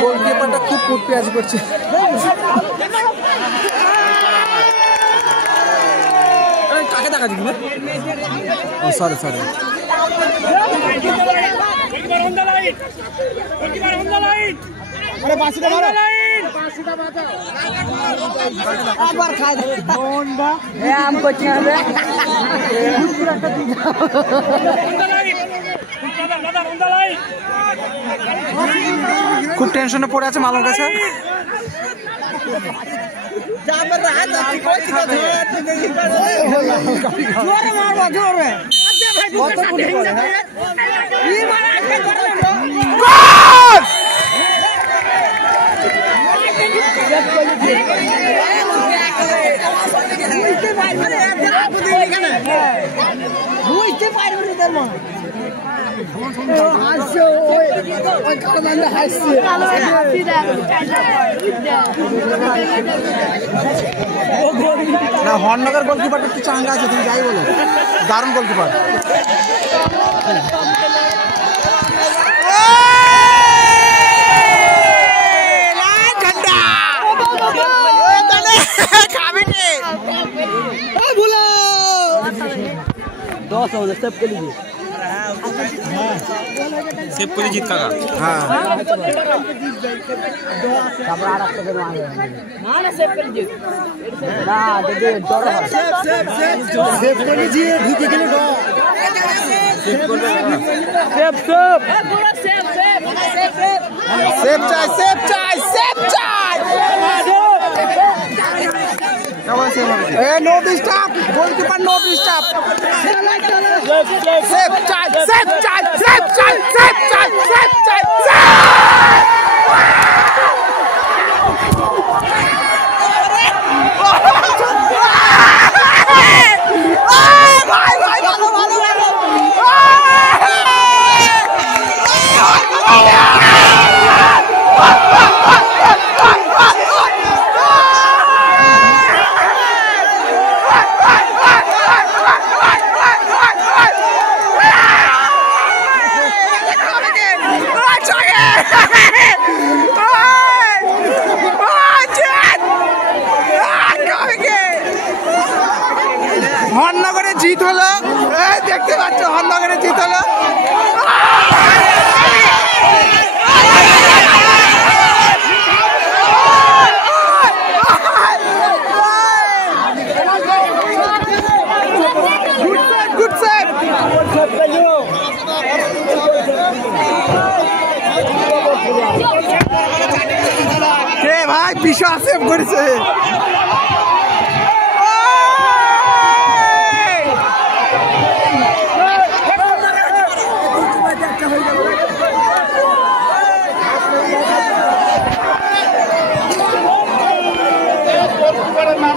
গোলকিপারটা খুব পেঁয়াজ করছে। কাকে দেখা যাবে না? ও সরি সরি। আবার খাই আম করছি খুব টেনশনে পড়ে আছে মালুম কাছে। বুঝতে পারবো না হর্নগর গোলকিপারটা একটু চাঙ্গা আছে, তুমি যাই বলো, দারুণ গোলকিপার। सेव कर जीत का हां सेव कर लीजिए ढूके के लिए no disturb goalkeeper no disturb safe charge হর্নগরে জিত হলো, দেখতে পাচ্ছ হর্নগরে জিত হলো। গুড সেভ ভাই, বিশাল সেভ করেছে। নাম